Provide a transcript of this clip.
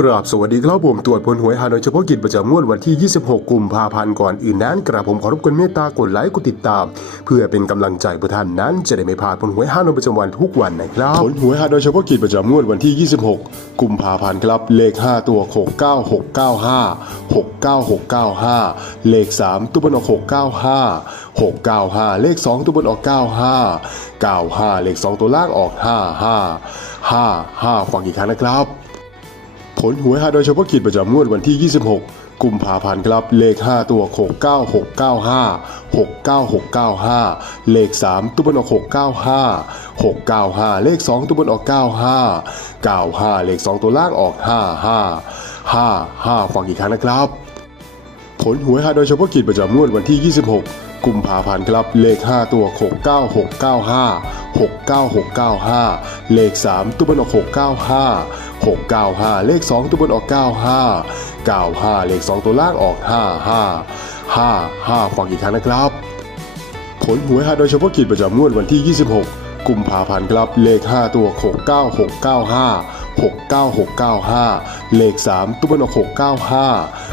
กราบสวัสดีครับผมตรวจผลหวยฮานอยเฉพาะกิจประจำงวดวันที่ 26 กุมภาพันธ์ก่อนอื่นนั้นกราบผมขอรบกวนเมตตากดไลค์กดติดตาม เพื่อเป็นกำลังใจเพื่อท่านนั้นจะได้ไม่พลาดผลหวยฮานอยประจำวันทุกวันนะครับผลหวยฮานอยเฉพาะกิจประจำงวดวันที่ 26 กุมภาพันธ์ครับ เลข 5 ตัว 69695 69695 เลข 3 ตัวบนออก 695 695 เลข 2 ตัวบนออก 95 95 เลข 2 ตัวล่างออก 55 55 ฟังอีกครั้งนะครับ ผลหวยฮาโดยเฉพาะกิจประจำงวดวันที่ 26 กุมภาพันธ์ครับ เลข 5 ตัว 69695 69695 เลข 3 ตัวบนออก 695 695 เลข 2 ตัวบนออก 95 95 เลข 2 ตัวล่างออก 55 55 ฟังอีกครั้งนะครับ ผลหวยฮาโดยเฉพาะกิจประจำงวดวันที่ 26 กุมภาพันธ์ครับ เลข 5 ตัว 69695 69695 เลข 3 ตัวบนออก 695 695 เลข 2 ตัวบนออก 95 95 เลข 2 ตัวล่างออก 55 55ฟังอีกครั้งนะครับ ผลหวยฮาโดยเฉพาะกิจประจำงวดวันที่ 26 กุมภาพันธ์ครับ เลข 5 ตัว 69695 69695 เลข 3 ตัวบนออก 695